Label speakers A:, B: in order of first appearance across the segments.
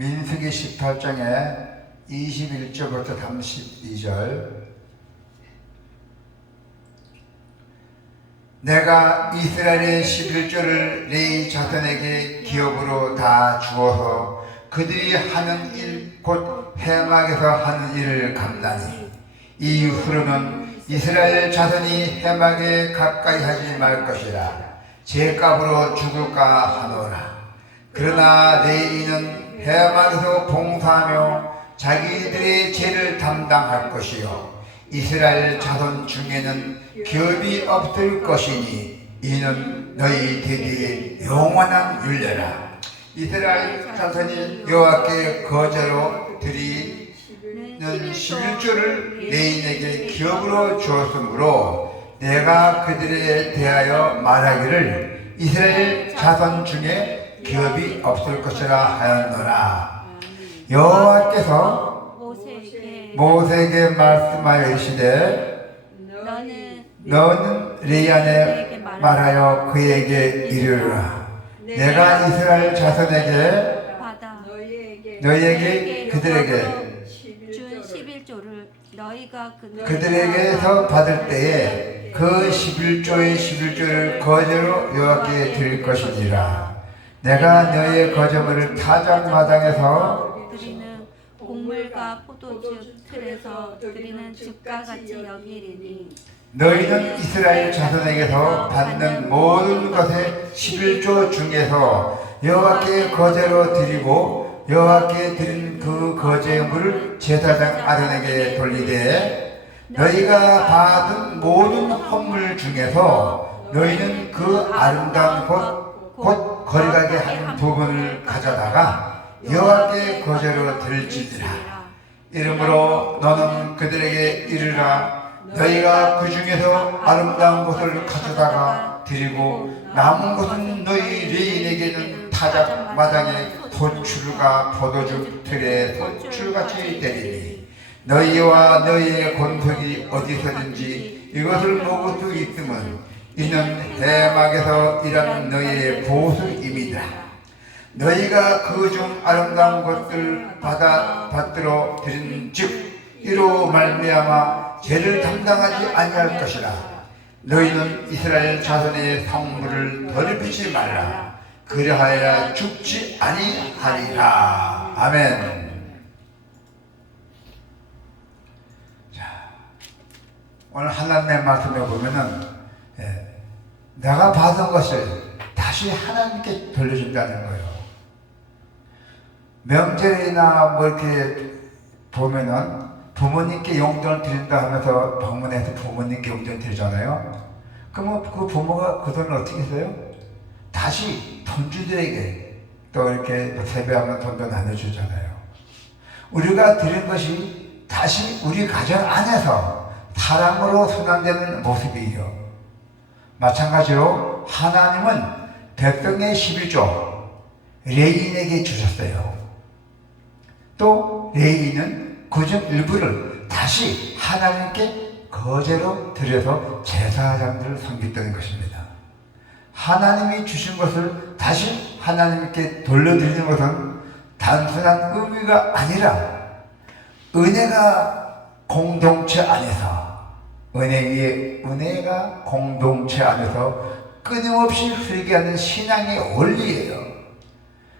A: 민수기 18장에 21절부터 32절. 내가 이스라엘의 11조를 레이 자손에게 기업으로 다 주어서 그들이 하는 일 곧 해막에서 하는 일을 감다니. 이후로는 이스라엘 자손이 해막에 가까이 하지 말 것이라. 죄값으로 죽을까 하노라. 그러나 레이는 해막에서 봉사하며 자기들의 죄를 담당할 것이요. 이스라엘 자손 중에는 기업이 없을 것이니 이는 너희 대대의 영원한 윤례라. 이스라엘 자손이 여호와께 거저로 드리는 11조를 레인에게 기업으로 주었으므로 내가 그들에 대하여 말하기를 이스라엘 자손 중에 기업이 없을 것이라 하였노라. 여호와께서
B: 모세에게
A: 말씀하여 이르시되
B: 너는
A: 레이안에 말하여 그에게 이르라. 내가 이스라엘
C: 자손에게
A: 너희에게 그들에게
B: 준 11조를 너희가 그
A: 그들에게서 받을 때에 그 11조의 11조를 거제로 여호와께 드릴 것이니라 내가 너희의 거저물을 타작마당에서
B: 드리는 곡물과 포도주 틀에서 드리는 즙과 같이 여기리니
A: 너희는 이스라엘 자손에게서 받는 모든 것의 11조 중에서 여호와께 거제로 드리고 여호와께 드린 그 거제의 물을 제사장 아론에게 돌리되 너희가 받은 모든 헌물 중에서 너희는 그 아름다운 곳, 곧 거리가게 하는 부분을 가져다가 여호와께 거제로 드릴지니라. 이러므로 너는 그들에게 이르라. 너희가 그 중에서 아름다운 것을 가져다가 드리고 남은 것은 너희 레인에게는 타작 마당에 소출과 포도주 틀에 소출같이 되리니 너희와 너희의 권속이 어디서든지 이것을 먹을 수 있으면 이는 대막에서 일하는 너희의 보수임이다 너희가 그 중 아름다운 것들 받아 받들어 드린 즉 이로 말미암아 죄를 담당하지 아니할 것이라. 너희는 이스라엘 자손의 성물을 더럽히지 말라. 그리하여 죽지 아니하리라. 아멘. 자 오늘 하나님의 말씀에 보면은 예, 내가 받은 것을 다시 하나님께 돌려준다는 거예요. 명절이나 뭐 이렇게 보면은 부모님께 용돈을 드린다 하면서 방문해서 부모님께 용돈 드리잖아요. 그러면 그 부모가 그 돈을 어떻게 써요? 다시 돈주들에게 또 이렇게 세배하면 돈도 나눠주잖아요. 우리가 드린 것이 다시 우리 가정 안에서 사랑으로 순환되는 모습이에요. 마찬가지로 하나님은 백성의 11조 레인에게 주셨어요. 또 레인은 그 중 일부를 다시 하나님께 거제로 들여서 제사장들을 섬겼다는 것입니다. 하나님이 주신 것을 다시 하나님께 돌려드리는 것은 단순한 의미가 아니라 은혜가 공동체 안에서 은혜 위에 은혜가 공동체 안에서 끊임없이 흘게하는 신앙의 원리예요.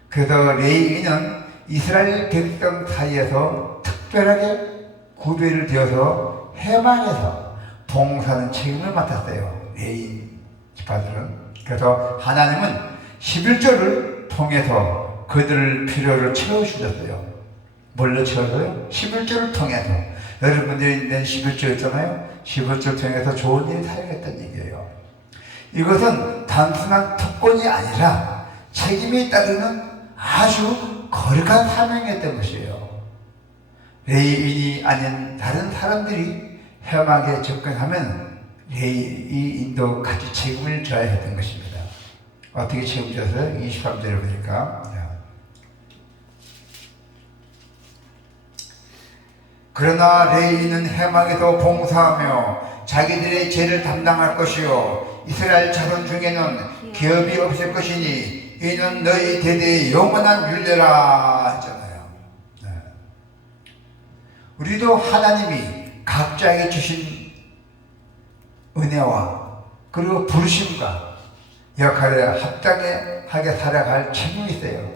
A: 그래서 레이는 이스라엘 백성 사이에서 특별하게 구별을 되어서 해방해서 봉사하는 책임을 맡았어요. 레이 집사들은. 그래서 하나님은 11조를 통해서 그들을 필요를 채워주셨어요. 뭘로 채워줘요? 11조를 통해서. 여러분들이 낸 11조 있잖아요. 11조 통해서 좋은 일이 사용했다는 얘기예요. 이것은 단순한 특권이 아니라 책임이 따르는 아주 거룩한 사명이었던 것이에요. 레이인이 아닌 다른 사람들이 혐하게 접근하면 레이인도 같이 책임을 져야 했던 것입니다. 어떻게 책임져서 23절에 보니까 그러나 레이는 해막에서 봉사하며 자기들의 죄를 담당할 것이요 이스라엘 자손 중에는 기업이 없을 것이니 이는 너희 대대의 영원한 윤례라 했잖아요. 우리도 하나님이 각자에게 주신 은혜와 그리고 부르심과 역할에 합당하게 살아갈 책임이 있어요.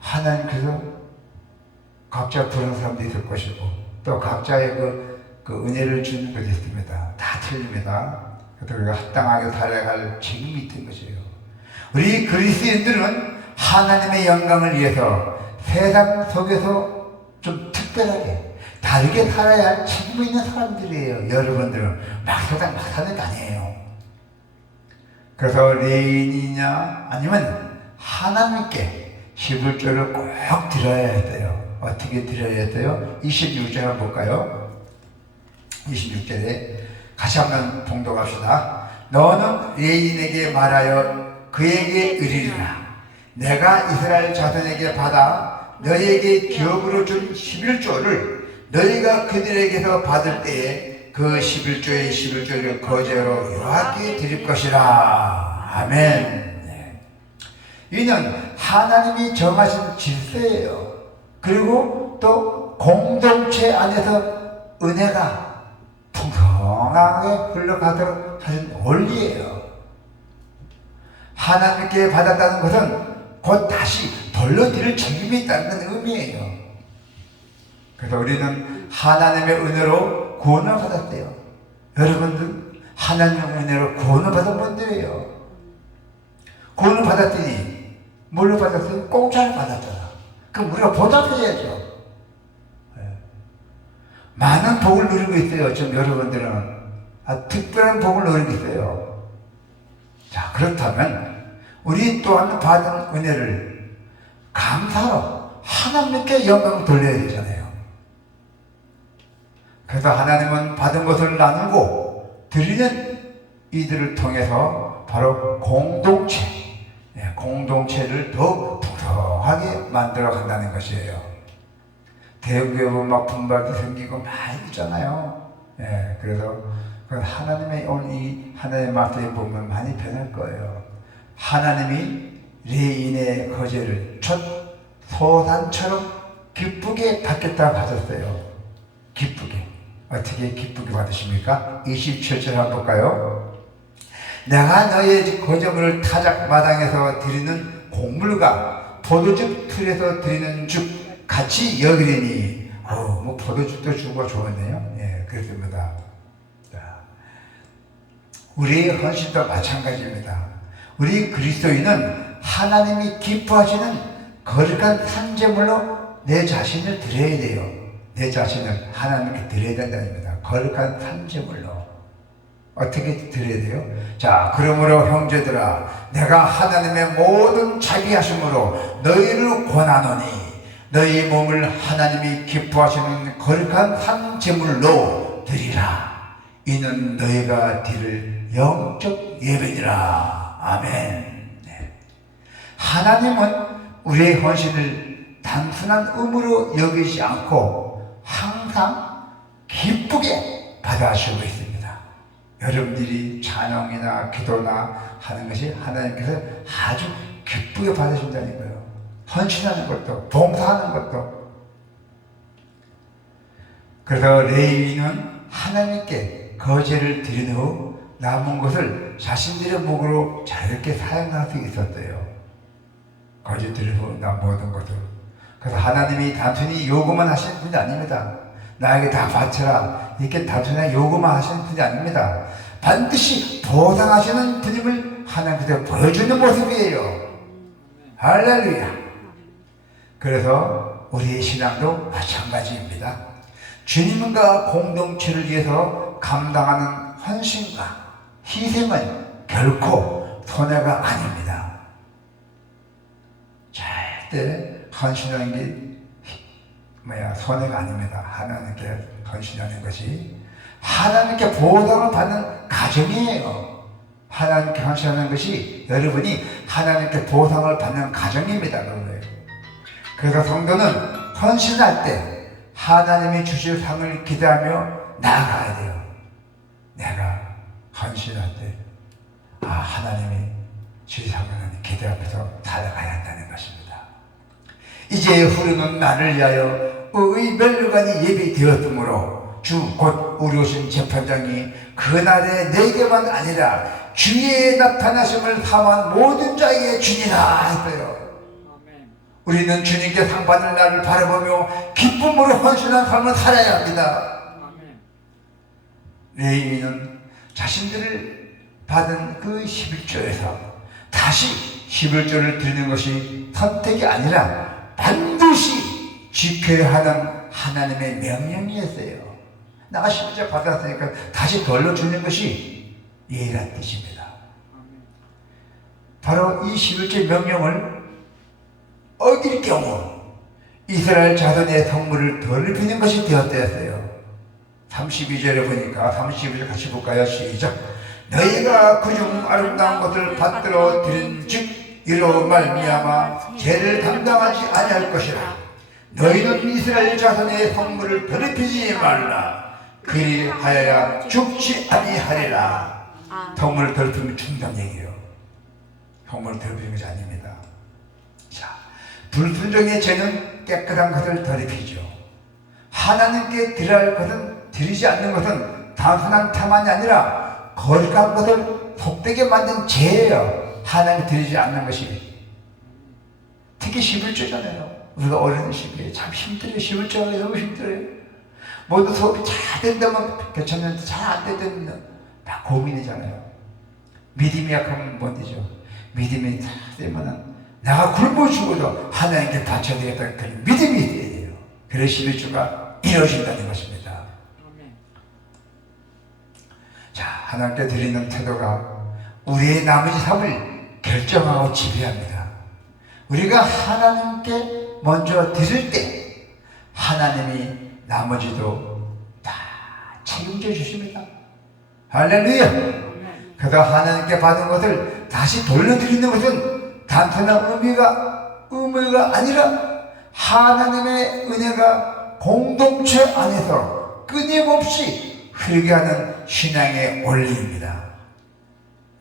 A: 하나님께서 각자 부른 사람도 있을 것이고 또 각자의 그, 그 은혜를 주는 것이 있습니다. 다 틀립니다. 그래서 우리가 합당하게 살아갈 책임이 있는 것이에요. 우리 그리스도인들은 하나님의 영광을 위해서 세상 속에서 좀 특별하게 다르게 살아야 할 책임이 있는 사람들이에요. 여러분들은 막 세상 막 사는 게 아니에요. 그래서 레인이냐 아니면 하나님께 11조를 꼭 드려야 돼요. 어떻게 드려야 돼요? 26절 한번 볼까요? 26절에 같이 한번 봉독합시다. 너는 레인에게 말하여 그에게 의리리라. 내가 이스라엘 자손에게 받아 너희에게 기업으로 준 11조를 너희가 그들에게서 받을 때에 그 11조의 11조를 거제로 여호와께 드릴 것이라. 아멘. 네. 이는 하나님이 정하신 질서예요. 그리고 또 공동체 안에서 은혜가 풍성하게 흘러가도록 하신 원리예요. 하나님께 받았다는 것은 곧 다시 돌려드릴 책임이 있다는 의미예요. 그래서 우리는 하나님의 은혜로 구원을 받았대요. 여러분들 하나님의 은혜로 구원을 받은 분들이에요. 구원을 받았더니 뭘로 받았어요? 공짜로 받았잖아. 그럼 우리가 보답해야죠. 예. 많은 복을 누리고 있어요. 지금 여러분들은 아, 특별한 복을 누리고 있어요. 자 그렇다면 우리 또한 받은 은혜를 감사로 하나님께 영광을 돌려야 되잖아요. 그래서 하나님은 받은 것을 나누고 드리는 이들을 통해서 바로 공동체, 예, 공동체를 더 풍성하게 만들어 간다는 것이에요. 보면 막 분박이 생기고 많이 있잖아요. 예, 그래서 그 하나님의 오늘 이 하나님의 말씀에 보면 많이 변할 거예요. 하나님이 레인의 거제를 첫 소산처럼 기쁘게 받겠다 받았어요. 기쁘게. 어떻게 기쁘게 받으십니까? 27절 한번 볼까요? 내가 너의 거저물을 타작 마당에서 드리는 곡물과 포도즙 틀에서 드리는 죽 같이 여기리니 어, 뭐 포도즙도 주고 좋았네요. 예, 그렇습니다. 자, 우리의 헌신도 마찬가지입니다. 우리 그리스도인은 하나님이 기뻐하시는 거룩한 산재물로 내 자신을 드려야 돼요. 내 자신을 하나님께 드려야 된다입니다. 거룩한 산재물로. 어떻게 드려야 돼요? 자, 그러므로 형제들아, 내가 하나님의 모든 자비하심으로 너희를 권하노니, 너희 몸을 하나님이 기뻐하시는 거룩한 산재물로 드리라. 이는 너희가 드릴 영적 예배니라. 아멘. 네. 하나님은 우리의 헌신을 단순한 의무로 여기지 않고 항상 기쁘게 받아주고 있습니다. 여러분들이 찬양이나 기도나 하는 것이 하나님께서 아주 기쁘게 받으신다는 거예요. 헌신하는 것도, 봉사하는 것도. 그래서 레위는 하나님께 거제를 드린 후 남은 것을 자신들의 목으로 자유롭게 사용할 수 있었어요. 거제 드린 후 모든 것을. 그래서 하나님이 단순히 요구만 하시는 분이 아닙니다. 나에게 다 바쳐라. 이렇게 단순히 요구만 하시는 분이 아닙니다. 반드시 보상하시는 분임을 하나님께서 보여주는 모습이에요. 할렐루야. 그래서 우리의 신앙도 마찬가지입니다. 주님과 공동체를 위해서 감당하는 헌신과 희생은 결코 손해가 아닙니다. 절대 헌신하는 게 뭐야 손해가 아닙니다. 하나님께 헌신하는 것이 하나님께 보상을 받는 가정이에요. 하나님께 헌신하는 것이 여러분이 하나님께 보상을 받는 가정입니다. 그래서 성도는 헌신할 때 하나님이 주실 상을 기대하며 나아가야 돼요. 내가 헌신할 때, 아, 하나님이 주실 상을 기대 하면서 살아가야 한다는 것입니다. 이제 흐르는 나를 위하여 의의 멸류관이 예비되었으므로 주 곧 우리 오신 재판장이 그날에 내게만 아니라 주의 나타나심을 삼한 모든 자에게 주니라 했어요. 우리는 주님께 상 받을 날을 바라보며 기쁨으로 헌신한 삶을 살아야 합니다. 레위인은 자신들을 받은 그 11조에서 다시 11조를 드리는 것이 선택이 아니라 반드시 지켜야 하는 하나님의 명령이었어요. 나가 11조 받았으니까 다시 덜러 주는 것이 예란 뜻입니다. 바로 이 11조 명령을 어길 경우 이스라엘 자손의 성물을 덜 피는 것이 되었대요. 32절에 보니까 32절 같이 볼까요? 시작. 너희가 그중 아름다운 것을 받들어 들은즉 이로 말미암아 죄를 담당하지 아니할 것이라. 너희는 이스라엘 자손의 성물을 더럽히지 말라. 그리하여야 죽지 아니하리라.
B: 아,
A: 성물을 더럽히면 죽는다는 얘기예요. 성물을 더럽히는 것이 아닙니다. 자, 불순종의 죄는 깨끗한 것을 더럽히죠. 하나님께 드려야 할 것은 드리지 않는 것은 단순한 탐만이 아니라 거룩한 것을 속되게 만든 죄예요. 드리지 않는 것이. 특히 11조잖아요. 우리가 어린 시기에 참 힘들어요. 11조가 너무 힘들어요. 모두 수업이 잘 된다면 괜찮는데 잘안 된다면 다 고민이잖아요. 믿음이 약하면 뭔데죠? 믿음이 다 되면은 내가 굶어 죽어도 하나님께 바쳐야 되겠다는 그런 믿음이 있어야 돼요. 그래서 11조가 이루어진다는 것입니다. 자, 하나님께 드리는 태도가 우리의 나머지 삶을 결정하고 지배합니다. 우리가 하나님께 먼저 드릴 때 하나님이 나머지도 다 책임져 주십니다. 할렐루야! 그가 하나님께 받은 것을 다시 돌려드리는 것은 단순한 의미가 의무가 아니라 하나님의 은혜가 공동체 안에서 끊임없이 흐르게 하는 신앙의 원리입니다.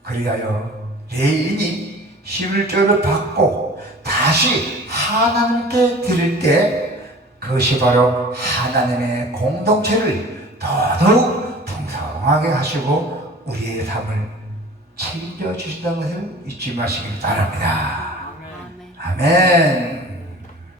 A: 그리하여 레인이 11조를 받고 다시 하나님께 드릴 때 그것이 바로 하나님의 공동체를 더더욱 풍성하게 하시고 우리의 삶을 책임져 주신다는 것을 잊지 마시길 바랍니다.
B: 아멘.
A: 아멘.